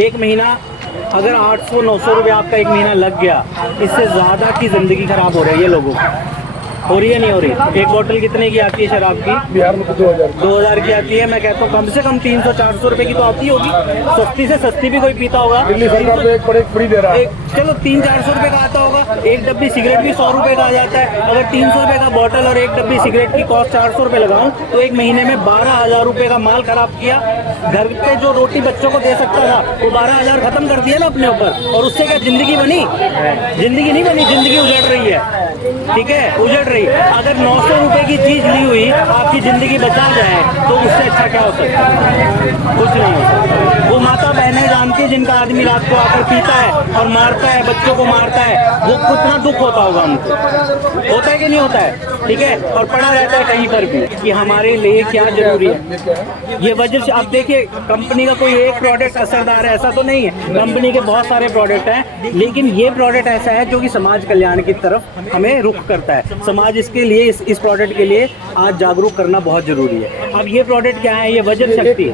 एक महीना अगर 800-900 रुपये आपका एक महीना लग गया, इससे ज़्यादा की ज़िंदगी ख़राब हो रही है लोगों की। हो रही है नहीं हो रही? एक बोतल कितने की आती है शराब की? बिहार में तो 2000 की आती है। मैं कहता हूँ कम से कम 300-400 रुपये की तो आती होगी। सस्ती से सस्ती भी कोई पीता होगा। दिल्ली सरकार तो एक पर एक फ्री दे रहा है। चलो 300-400 रुपये का आता होगा। एक डब्बी सिगरेट भी 100 रुपये का आ जाता है। अगर 300 रुपये का बोतल और एक डब्बी सिगरेट की कॉस्ट 400 रुपये लगाऊं तो एक महीने में 12,000 रुपये का माल खराब किया। घर पे जो रोटी बच्चों को दे सकता था वो 12,000 खत्म कर दिया ना अपने ऊपर। और उससे क्या जिंदगी बनी? जिंदगी नहीं बनी, जिंदगी उजड़ रही है। ठीक है, उजड़ रही। अगर 900 रुपये की चीज ली हुई आपकी जिंदगी बचा जाए तो उससे अच्छा क्या हो सकता है? कुछ नहीं हो सकता। वो माता बहनें जानती है जिनका आदमी रात को आकर पीता है और मारता है, बच्चों को मारता है, वो कितना दुख होता होगा उनको। होता है कि नहीं होता है? ठीक है, और पड़ा रहता है कहीं पर भी कि हमारे लिए क्या जरूरी है। ये वजह से आप देखिए, कंपनी का कोई एक प्रोडक्ट असरदार है ऐसा तो नहीं है। कंपनी के बहुत सारे प्रोडक्ट हैं, लेकिन ये प्रोडक्ट ऐसा है जो कि समाज कल्याण की तरफ हमें रुख करता है। समाज इसके लिए इस प्रोडक्ट के लिए आज जागरूक करना बहुत जरूरी है। अब ये प्रोडक्ट क्या है? ये वजन शक्ति है।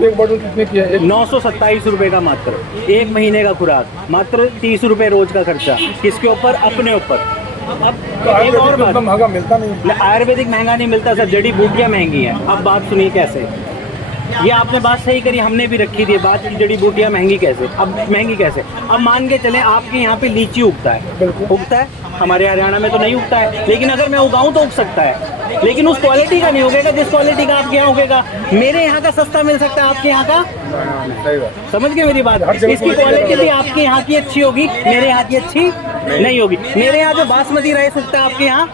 927 रुपये का मात्र, एक महीने का खुराक, मात्र 30 रुपये रोज का खर्चा। किसके ऊपर? अपने ऊपर। अब एक और बात, महंगा मिलता नहीं। आयुर्वेदिक महंगा नहीं मिलता सर, जड़ी बूटियाँ महंगी हैं। अब बात सुनिए कैसे। ये आपने बात सही करी, हमने भी रखी थी बात की जड़ी बूटियाँ महंगी कैसे। अब महंगी कैसे? अब मान के चले आपके यहाँ पे लीची उगता है, उगता है, हमारे हरियाणा में तो नहीं उगता है, लेकिन अगर मैं उगाऊं तो उग सकता है, लेकिन उस क्वालिटी का नहीं उगेगा जिस क्वालिटी का आपके यहाँ उगेगा। मेरे यहाँ का सस्ता मिल सकता है, आपके यहाँ का समझ गए मेरी बात? इसकी क्वालिटी भी आपके यहाँ की अच्छी होगी, मेरे यहाँ की अच्छी नहीं होगी। मेरे यहाँ जो बासमती राइस उगता है आपके यहाँ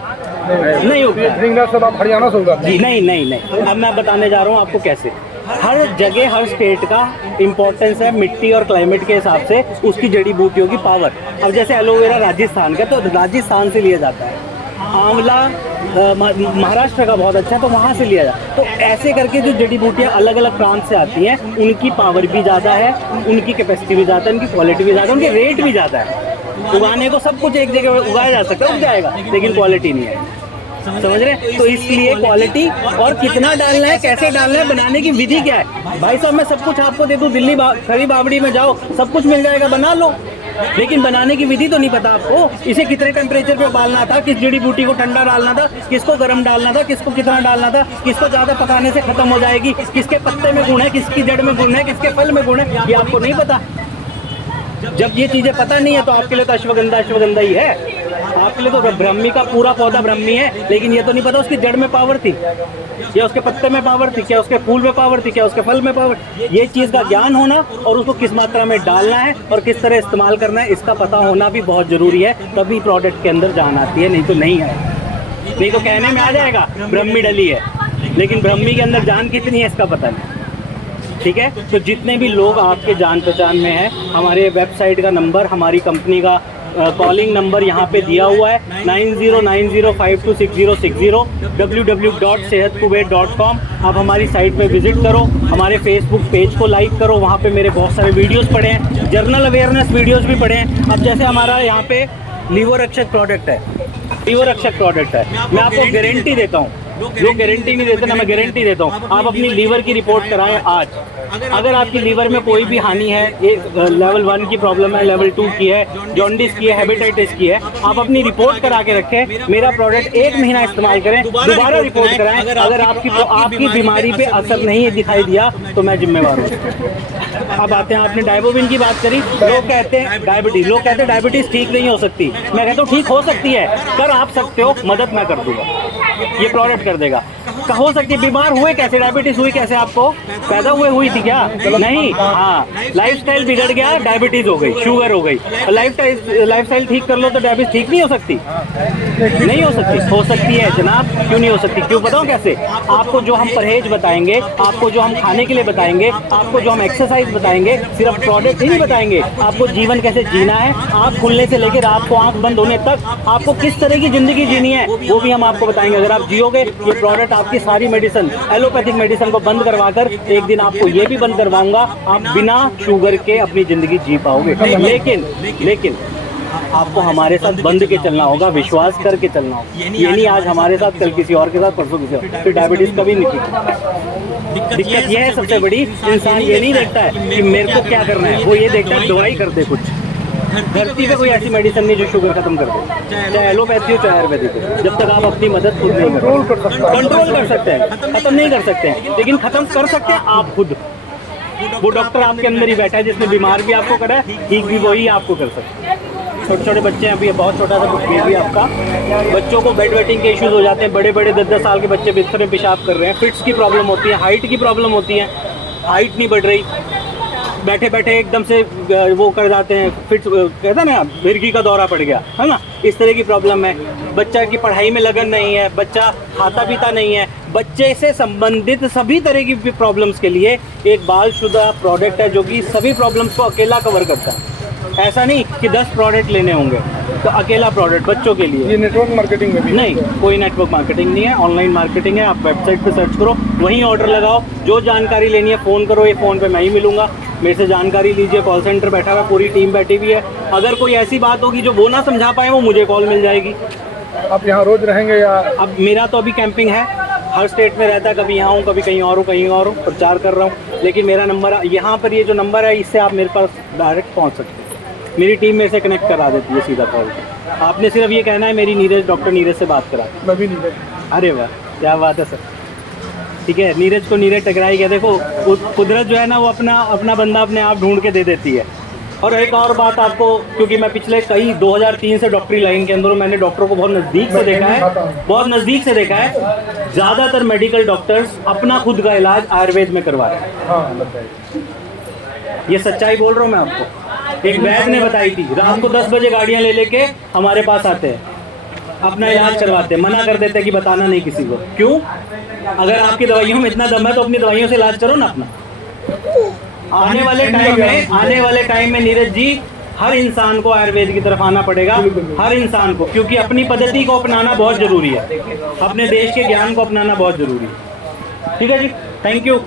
नहीं होगा। सब आप हरियाणा से होगा? नहीं। अब मैं बताने जा रहा हूँ आपको कैसे। हर जगह हर स्टेट का इम्पोर्टेंस है मिट्टी और क्लाइमेट के हिसाब से उसकी जड़ी बूटियों की पावर। अब जैसे एलोवेरा राजस्थान का, तो राजस्थान से लिया जाता है। आंवला महाराष्ट्र का बहुत अच्छा है, तो वहाँ से लिया जाता है। तो ऐसे करके जो जड़ी बूटियाँ अलग अलग प्रांत से आती हैं, उनकी पावर भी ज़्यादा है, उनकी कैपेसिटी भी ज़्यादा है, उनकी क्वालिटी भी ज़्यादा है, उनके रेट भी ज़्यादा है। उगाने को सब कुछ एक जगह उगाया जा सकता है, उग जाएगा, लेकिन क्वालिटी नहीं है। समझ रहे? तो इसलिए क्वालिटी और कितना डालना है, कैसे डालना है, बनाने की विधि क्या है। भाई साहब मैं सब कुछ आपको दे दूं, दिल्ली खरी बावड़ी में जाओ सब कुछ मिल जाएगा, बना लो, लेकिन बनाने की विधि तो नहीं पता आपको। इसे कितने टेम्परेचर पे उबालना था, किस जड़ी बूटी को ठंडा डालना था, किसको गर्म डालना था, किसको कितना डालना था, किसको ज्यादा पकाने से खत्म हो जाएगी, किसके पत्ते में गुण है, किसकी जड़ में गुण है, किसके फल में गुण है, ये आपको नहीं पता। जब ये चीजें पता नहीं है तो आपके लिए तो अश्वगंधा ही है। आपके लिए तो ब्रह्मी का पूरा पौधा ब्रह्मी है, लेकिन ये तो नहीं पता उसकी जड़ में पावर थी, या उसके पत्ते में पावर थी, क्या उसके फूल में पावर थी, क्या उसके फल में पावर। ये चीज़ का ज्ञान होना और उसको किस मात्रा में डालना है और किस तरह इस्तेमाल करना है, इसका पता होना भी बहुत ज़रूरी है। तभी प्रोडक्ट के अंदर जान आती है, नहीं तो नहीं है। नहीं तो कहने में आ जाएगा ब्रह्मी डली है, लेकिन ब्रह्मी के अंदर जान कितनी है इसका पता नहीं। ठीक है, तो जितने भी लोग आपके जान पहचान में हैं, हमारे वेबसाइट का नंबर, हमारी कंपनी का कॉलिंग नंबर यहाँ पे दिया हुआ है 9090526060 www.sehatkuber.com। आप हमारी साइट पे विजिट करो, हमारे फेसबुक पेज को लाइक करो, वहाँ पे मेरे बहुत सारे वीडियोस पड़े हैं, जर्नल अवेयरनेस वीडियोस भी पड़े हैं। अब जैसे हमारा यहाँ पे लीवर रक्षक प्रोडक्ट है, मैं आपको गारंटी देता हूँ, जो गारंटी नहीं देते ना, मैं गारंटी देता हूँ। आप अपनी लीवर की रिपोर्ट कराएं आज। अगर आपकी लीवर में कोई भी हानि है, एक लेवल 1 की प्रॉब्लम है, लेवल 2 की है, जॉन्डिस की है, हेपेटाइटिस की है, आप अपनी रिपोर्ट करा के रखें। मेरा प्रोडक्ट 1 महीना इस्तेमाल करें, दोबारा रिपोर्ट कराएं। अगर आपकी बीमारी पे असर नहीं दिखाई दिया तो मैं जिम्मेवार हूँ। अब आते हैं, आपने डायबोविन की बात करी, लोग कहते हैं डायबिटीज ठीक नहीं हो सकती। मैं कहता हूँ ठीक हो सकती है, कर आप सकते हो, मदद मैं कर दूंगा, ये प्रोडक्ट कर देगा। हो सकती है। बीमार हुए कैसे, डायबिटीज हुई कैसे, आपको पैदा हुई थी क्या? नहीं, हाँ, लाइफस्टाइल बिगड़ गया, डायबिटीज हो गई, शुगर हो गई। लाइफस्टाइल ठीक कर लो तो डायबिटीज ठीक नहीं हो सकती? नहीं हो सकती है जनाब। क्यों नहीं हो सकती? क्यों बताओ कैसे? आपको जो हम परहेज बताएंगे, आपको जो हम खाने के लिए बताएंगे, आपको जो हम एक्सरसाइज बताएंगे, सिर्फ प्रोडक्ट ही नहीं बताएंगे, आपको जीवन कैसे जीना है, आप खुलने से लेकर रात को आंख बंद होने तक आपको किस तरह की जिंदगी जीनी है, वो भी हम आपको बताएंगे। अगर आप जियोगे, ये प्रोडक्ट आपकी सारी मेडिसिन, एलोपैथिक मेडिसिन को बंद करवाकर एक दिन आपको ये भी बंद करवाऊंगा, आप बिना शुगर के अपनी जिंदगी जी पाओगे। लेकिन आपको हमारे साथ बंद के चलना होगा, विश्वास करके चलना होगा। ये नहीं आज हमारे साथ, कल किसी और के साथ, परसों किसी और, फिर डायबिटीज कभी नहीं ठीक। दिक्कत ये है सबसे बड़ी, इंसान ये नहीं देखता है कि मेरे को क्या करना है, वो ये देखता है दवाई कर दे कुछ। धरती पे कोई ऐसी मेडिसिन नहीं जो शुगर खत्म कर दे, चाहे एलोपैथी हो चाहे आयुर्वेदिक हो, जब तक आप अपनी मदद खुद नहीं कंट्रोल कर सकता है। कंट्रोल कर सकते हैं, खत्म नहीं कर सकते हैं, लेकिन खत्म कर सकते हैं आप खुद। वो डॉक्टर आपके अंदर ही बैठा है जिसने बीमार भी आपको करा है, ठीक भी वही आपको कर सकते हैं। छोटे छोटे बच्चे हैं, अभी बहुत छोटा सा बेबी आपका, बच्चों को बेड वेटिंग के इश्यूज हो जाते हैं, बड़े बड़े 10-10 साल के बच्चे बिस्तर में पेशाब कर रहे हैं, फिट्स की प्रॉब्लम होती है, हाइट की प्रॉब्लम होती है, हाइट नहीं बढ़ रही, बैठे बैठे एकदम से वो कर जाते हैं, फिट्स कहते हैं ना मिर्गी का दौरा पड़ गया, है ना, इस तरह की प्रॉब्लम है। बच्चा की पढ़ाई में लगन नहीं है, बच्चा खाता पीता नहीं है, बच्चे से संबंधित सभी तरह की प्रॉब्लम्स के लिए एक बालशुदा प्रोडक्ट है जो कि सभी प्रॉब्लम्स को अकेला कवर करता है। ऐसा नहीं कि 10 प्रोडक्ट लेने होंगे, तो अकेला प्रोडक्ट बच्चों के लिए। ये नेटवर्क मार्केटिंग में भी नहीं, कोई नेटवर्क मार्केटिंग नहीं है, ऑनलाइन मार्केटिंग है। आप वेबसाइट पे सर्च करो, वहीं ऑर्डर लगाओ, जो जानकारी लेनी है फ़ोन करो, ये फ़ोन पे मैं ही मिलूंगा, मेरे से जानकारी लीजिए। कॉल सेंटर बैठा हुआ, पूरी टीम बैठी हुई है। अगर कोई ऐसी बात होगी जो वो ना समझा पाए, वो मुझे कॉल मिल जाएगी। आप यहाँ रोज रहेंगे या? अब मेरा तो अभी कैंपिंग है, हर स्टेट में रहता है, कभी यहाँ हूँ, कभी कहीं और हूँ, कहीं और हूँ, प्रचार कर रहा हूँ। लेकिन मेरा नंबर यहाँ पर, ये जो नंबर है, इससे आप मेरे पास डायरेक्ट पहुँच सकते हैं। मेरी टीम मेरे से कनेक्ट करा देती है सीधा कॉल। आपने सिर्फ ये कहना है मेरी नीरज, डॉक्टर नीरज से बात करा। मैं भी नहीं। अरे वाह, क्या बात है सर। ठीक है, नीरज को नीरज टकराई गया। देखो कुदरत जो है ना, वो अपना बंदा अपने आप ढूंढ के दे देती है। और एक और बात आपको, क्योंकि मैं पिछले 2003 से डॉक्टरी लाइन के अंदर हूँ, मैंने डॉक्टरों को बहुत नज़दीक से देखा है, बहुत नज़दीक से देखा है। ज़्यादातर मेडिकल डॉक्टर्स अपना खुद का इलाज आयुर्वेद में करवा रहे हैं। हाँ, ये सच्चाई बोल रहा हूँ मैं आपको। एक वैद्य ने बताई थी, रात को 10 बजे गाड़ियाँ ले लेके हमारे पास आते हैं, अपना इलाज करवाते हैं, मना कर देते हैं कि बताना नहीं किसी को। क्यों? अगर आपकी दवाइयों में इतना दम है तो अपनी दवाइयों से इलाज करो ना अपना। आने वाले टाइम में नीरज जी, हर इंसान को आयुर्वेद की तरफ आना पड़ेगा, हर इंसान को, क्योंकि अपनी पद्धति को अपनाना बहुत ज़रूरी है, अपने देश के ज्ञान को अपनाना बहुत ज़रूरी है। ठीक है जी, थैंक यू।